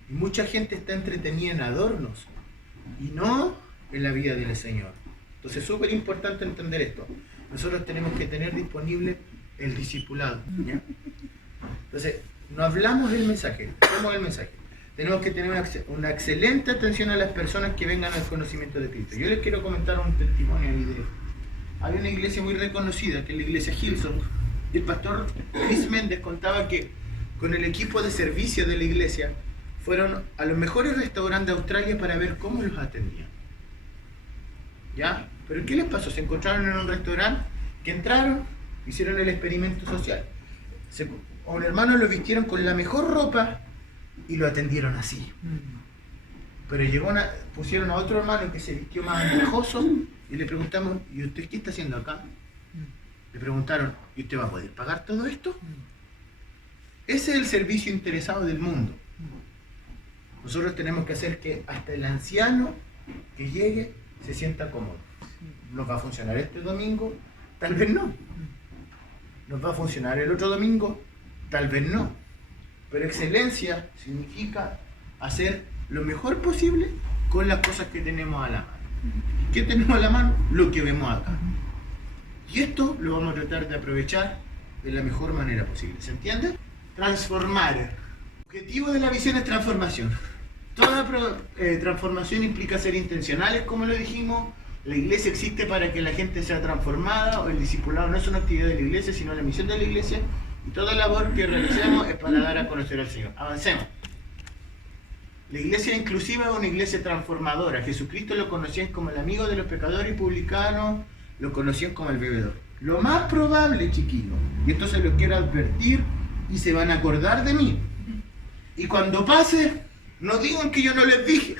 Y mucha gente está entretenida en adornos y no en la vida del Señor. Entonces es súper importante entender esto. Nosotros tenemos que tener disponible el discipulado. ¿Ya? Entonces, no hablamos del mensaje, somos el mensaje. Tenemos que tener una excelente atención a las personas que vengan al conocimiento de Cristo. Yo les quiero comentar un testimonio ahí de... Hay una iglesia muy reconocida, que es la iglesia Hillsong, y el pastor Chris Méndez contaba que con el equipo de servicio de la iglesia fueron a los mejores restaurantes de Australia para ver cómo los atendían. ¿Ya? ¿Pero qué les pasó? Se encontraron en un restaurante que entraron, hicieron el experimento social. A un hermano lo vistieron con la mejor ropa y lo atendieron así. Pero pusieron a otro hermano que se vistió más andrajoso y le preguntamos, ¿y usted qué está haciendo acá? Le preguntaron, ¿y usted va a poder pagar todo esto? Ese es el servicio interesado del mundo. Nosotros tenemos que hacer que hasta el anciano que llegue se sienta cómodo. ¿Nos va a funcionar este domingo? Tal vez no. ¿Nos va a funcionar el otro domingo? Tal vez no. Pero excelencia significa hacer lo mejor posible con las cosas que tenemos a la mano. ¿Qué tenemos a la mano? Lo que vemos acá. Y esto lo vamos a tratar de aprovechar de la mejor manera posible. ¿Se entiende? Transformar. El objetivo de la visión es transformación. Toda transformación implica ser intencionales, como lo dijimos. La iglesia existe para que la gente sea transformada, o el discipulado no es una actividad de la iglesia, sino la misión de la iglesia. Y toda labor que realicemos es para dar a conocer al Señor. Avancemos. La iglesia inclusiva es una iglesia transformadora. Jesucristo lo conocían como el amigo de los pecadores y publicanos, lo conocían como el bebedor. Lo más probable, chiquillos, y esto se lo quiero advertir y se van a acordar de mí. Y cuando pase, no digan que yo no les dije.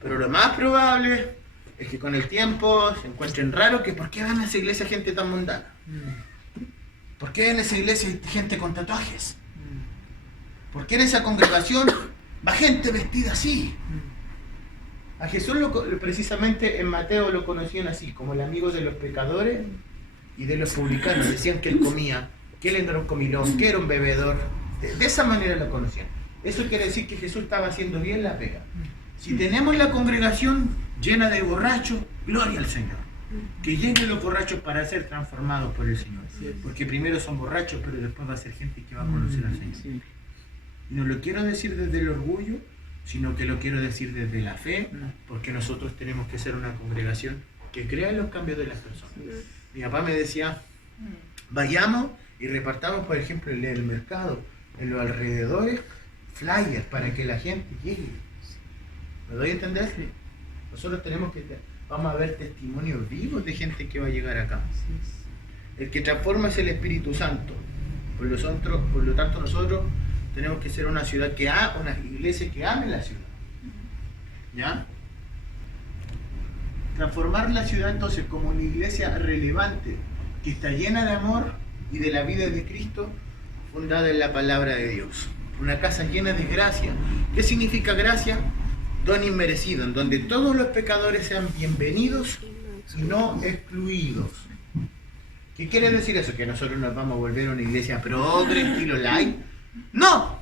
Pero lo más probable es que con el tiempo se encuentren raro que ¿por qué van a esa iglesia gente tan mundana? ¿Por qué en esa iglesia hay gente con tatuajes? ¿Por qué en esa congregación va gente vestida así? A Jesús precisamente en Mateo lo conocían así, como el amigo de los pecadores y de los publicanos. Decían que él comía, que él era un comilón, que era un bebedor. De esa manera lo conocían. Eso quiere decir que Jesús estaba haciendo bien la pega. Si tenemos la congregación llena de borrachos, gloria al Señor. Que lleguen los borrachos para ser transformados por el Señor. Porque primero son borrachos, pero después va a ser gente que va a conocer al Señor. Y no lo quiero decir desde el orgullo, sino que lo quiero decir desde la fe, porque nosotros tenemos que ser una congregación que crea en los cambios de las personas. Mi papá me decía, vayamos y repartamos, por ejemplo, en el mercado, en los alrededores, flyers para que la gente llegue. ¿Me doy a entender? Nosotros vamos a ver testimonios vivos de gente que va a llegar acá. El que transforma es el Espíritu Santo. Por lo tanto, nosotros tenemos que ser una ciudad una iglesia que ame la ciudad. ¿Ya? Transformar la ciudad entonces como una iglesia relevante, que está llena de amor y de la vida de Cristo, fundada en la palabra de Dios. Una casa llena de gracia. ¿Qué significa gracia? Don inmerecido, en donde todos los pecadores sean bienvenidos y no excluidos. ¿Qué quiere decir eso? ¿Que nosotros nos vamos a volver una iglesia progre, estilo light? ¡No!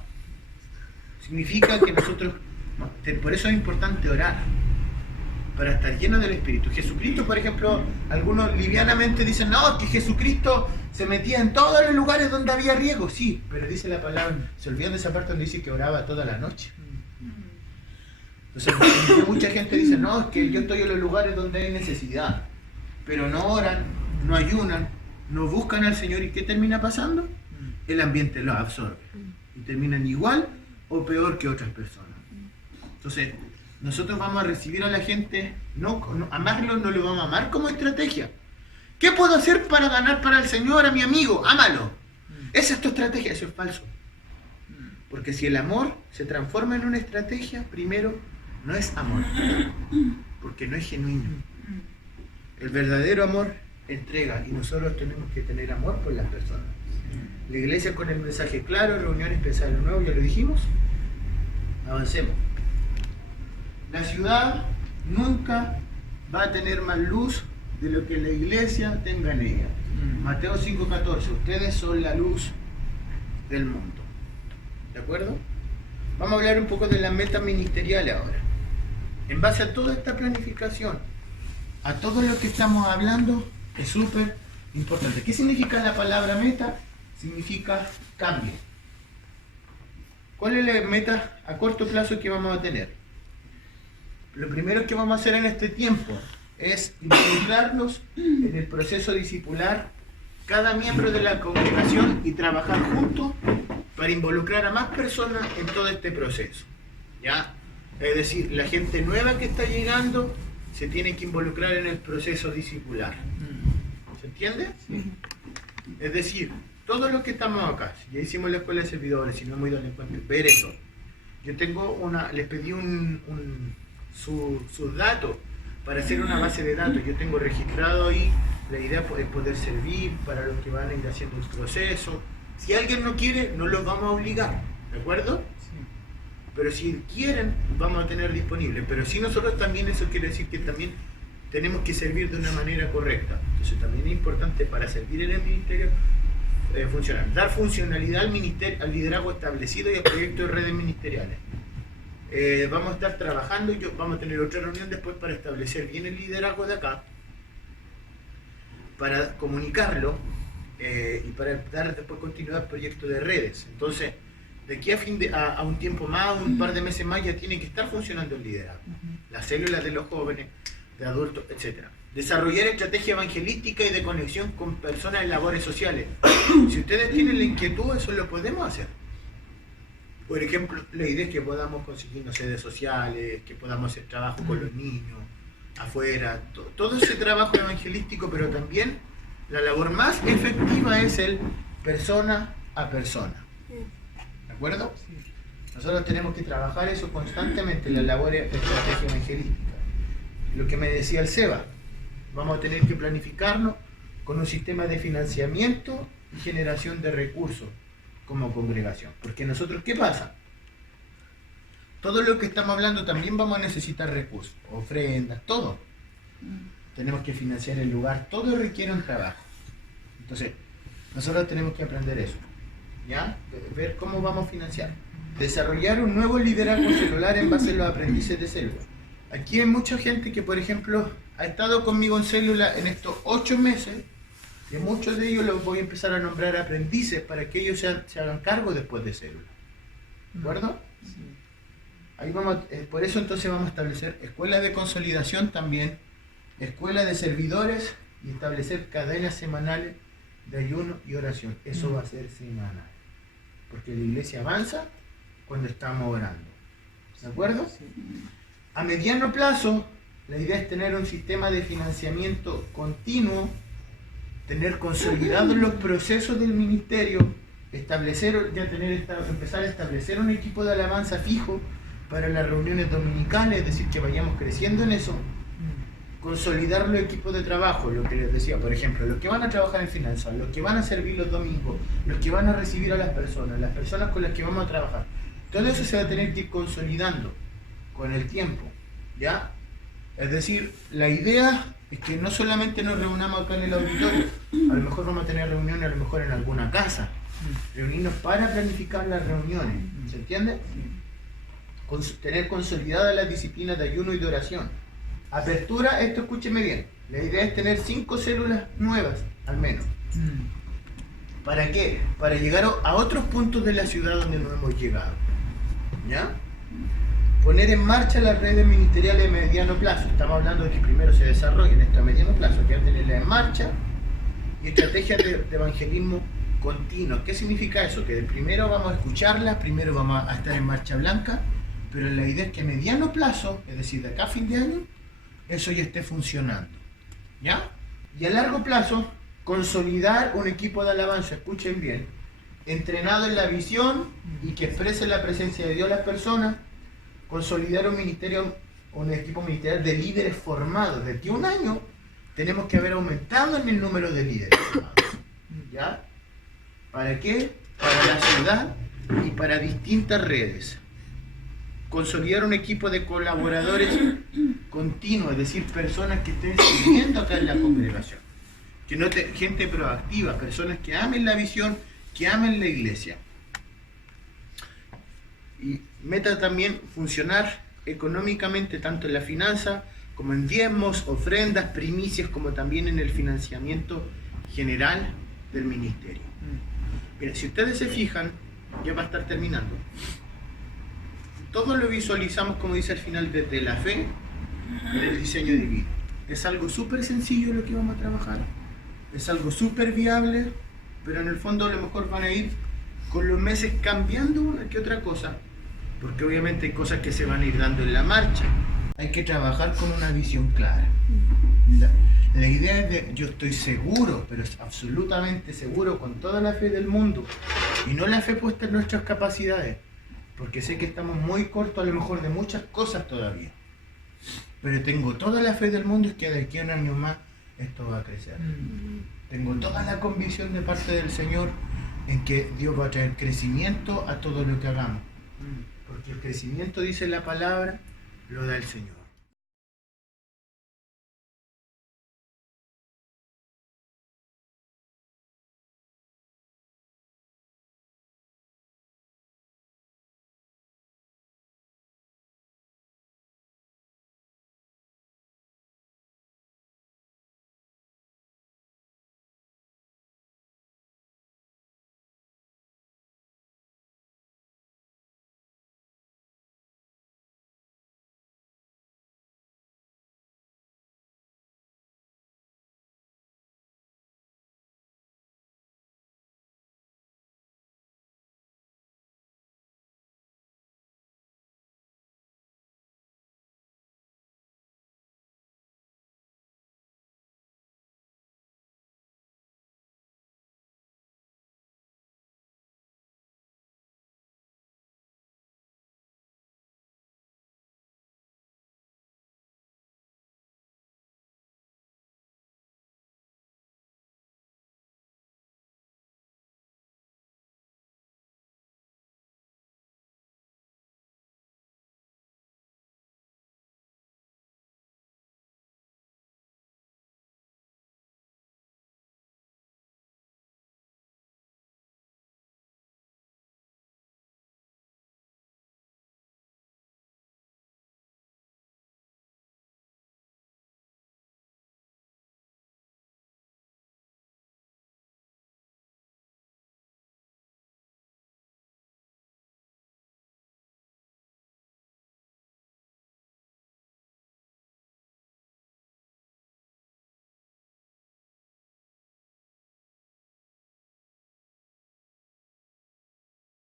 Significa que nosotros... Por eso es importante orar, para estar lleno del Espíritu. Jesucristo, por ejemplo, algunos livianamente dicen, no, que Jesucristo se metía en todos los lugares donde había riesgo. Sí, pero dice la palabra, se olvidan de esa parte donde dice que oraba toda la noche. Entonces, mucha gente dice, no, es que yo estoy en los lugares donde hay necesidad, pero no oran, no ayunan, no buscan al Señor. ¿Y qué termina pasando? El ambiente los absorbe y terminan igual o peor que otras personas. Entonces, nosotros vamos a recibir a la gente, amarlo no lo vamos a amar como estrategia. ¿Qué puedo hacer para ganar para el Señor a mi amigo? Ámalo. Esa es tu estrategia. Eso es falso. Porque si el amor se transforma en una estrategia, primero, no es amor, porque no es genuino. El verdadero amor entrega, y nosotros tenemos que tener amor por las personas. La iglesia con el mensaje claro, reuniones pensadas en lo nuevo, ya lo dijimos. Avancemos. La ciudad nunca va a tener más luz de lo que la iglesia tenga en ella. Mateo 5:14, ustedes son la luz del mundo. ¿De acuerdo? Vamos a hablar un poco de las metas ministeriales ahora. En base a toda esta planificación, a todo lo que estamos hablando, es súper importante. ¿Qué significa la palabra meta? Significa cambio. ¿Cuál es la meta a corto plazo que vamos a tener? Lo primero que vamos a hacer en este tiempo es involucrarnos en el proceso discipular, cada miembro de la congregación, y trabajar juntos para involucrar a más personas en todo este proceso. ¿Ya? Es decir, la gente nueva que está llegando se tiene que involucrar en el proceso discipular. ¿Se entiende? Sí. Es decir, todos los que estamos acá, ya hicimos la escuela de servidores, si no hemos ido al encuentro, ver eso. Yo tengo les pedí sus datos para hacer una base de datos. Yo tengo registrado ahí, la idea es poder servir para los que van a ir haciendo el proceso. Si alguien no quiere, no los vamos a obligar, ¿de acuerdo? Sí. Pero si quieren, vamos a tener disponible. Pero si nosotros también, eso quiere decir que también tenemos que servir de una manera correcta. Entonces también es importante para servir en el ministerio funcionar. Dar funcionalidad al liderazgo establecido y al proyecto de redes ministeriales. Vamos a estar trabajando, vamos a tener otra reunión después para establecer bien el liderazgo de acá, para comunicarlo y para dar después continuidad al proyecto de redes. Entonces, de aquí a un tiempo más, un par de meses más, ya tiene que estar funcionando el liderazgo. Las células de los jóvenes, de adultos, etc. Desarrollar estrategia evangelística y de conexión con personas en labores sociales. Si ustedes tienen la inquietud, eso lo podemos hacer. Por ejemplo, la idea es que podamos conseguir sedes sociales, que podamos hacer trabajo con los niños, afuera, todo ese trabajo evangelístico, pero también la labor más efectiva es el persona a persona. ¿De acuerdo? Nosotros tenemos que trabajar eso constantemente, la labor de estrategia evangelística. lo que me decía el Seba, vamos a tener que planificarnos con un sistema de financiamiento y generación de recursos como congregación. Porque nosotros, ¿qué pasa? Todo lo que estamos hablando también vamos a necesitar recursos, ofrendas, todo. Tenemos que financiar el lugar, todo requiere un trabajo. Entonces, nosotros tenemos que aprender eso, ¿ya? Ver cómo vamos a financiar. Desarrollar un nuevo liderazgo celular en base a los aprendices de célula. Aquí hay mucha gente que, por ejemplo, ha estado conmigo en célula en estos 8 meses, y muchos de ellos los voy a empezar a nombrar aprendices para que ellos se hagan cargo después de célula. ¿De acuerdo? Sí. Ahí vamos, por eso entonces vamos a establecer escuela de consolidación también, escuela de servidores y establecer cadenas semanales de ayuno y oración. Eso va a ser semanal, porque la iglesia avanza cuando estamos orando. ¿De acuerdo? A mediano plazo, la idea es tener un sistema de financiamiento continuo, tener consolidados los procesos del ministerio, empezar a establecer un equipo de alabanza fijo para las reuniones dominicales, es decir, que vayamos creciendo en eso, consolidar los equipos de trabajo, lo que les decía, por ejemplo, los que van a trabajar en finanzas, los que van a servir los domingos, los que van a recibir a las personas con las que vamos a trabajar. Todo eso se va a tener que ir consolidando con el tiempo, ¿ya? Es decir, la idea es que no solamente nos reunamos acá en el auditorio, a lo mejor vamos a tener reuniones, a lo mejor en alguna casa, reunirnos para planificar las reuniones, ¿se entiende? Tener consolidadas las disciplinas de ayuno y de oración. Apertura, esto escúcheme bien, la idea es tener 5 células nuevas, al menos. ¿Para qué? Para llegar a otros puntos de la ciudad donde no hemos llegado, ¿ya? Poner en marcha las redes ministeriales a mediano plazo. Estamos hablando de que primero se desarrollen esto a mediano plazo, que tenerlas en marcha, y estrategias de evangelismo continuo. ¿Qué significa eso? Que primero vamos a escucharlas, primero vamos a estar en marcha blanca, pero la idea es que a mediano plazo, es decir, de acá a fin de año, eso ya esté funcionando, ¿ya? Y a largo plazo, consolidar un equipo de alabanza, escuchen bien, entrenado en la visión y que exprese la presencia de Dios a las personas, consolidar un equipo ministerial de líderes formados. De aquí a un año tenemos que haber aumentado en el número de líderes formados, ¿ya? ¿Para qué? Para la ciudad y para distintas redes. Consolidar un equipo de colaboradores continuos, es decir, personas que estén sirviendo acá en la congregación. Gente proactiva, personas que amen la visión, que amen la iglesia. Y meta también funcionar económicamente, tanto en la finanza, como en diezmos, ofrendas, primicias, como también en el financiamiento general del ministerio. Mira, si ustedes se fijan, ya va a estar terminando. Todo lo visualizamos, como dice al final, desde la fe en el diseño divino. Es algo súper sencillo lo que vamos a trabajar. Es algo súper viable, pero en el fondo a lo mejor van a ir con los meses cambiando una que otra cosa, porque obviamente hay cosas que se van a ir dando en la marcha. Hay que trabajar con una visión clara. La idea es de, yo estoy seguro, pero absolutamente seguro, con toda la fe del mundo, y no la fe puesta en nuestras capacidades, porque sé que estamos muy cortos a lo mejor de muchas cosas todavía, pero tengo toda la fe del mundo, es que de aquí a un año más esto va a crecer. Tengo toda la convicción de parte del Señor en que Dios va a traer crecimiento a todo lo que hagamos, porque el crecimiento, dice la palabra, lo da el Señor.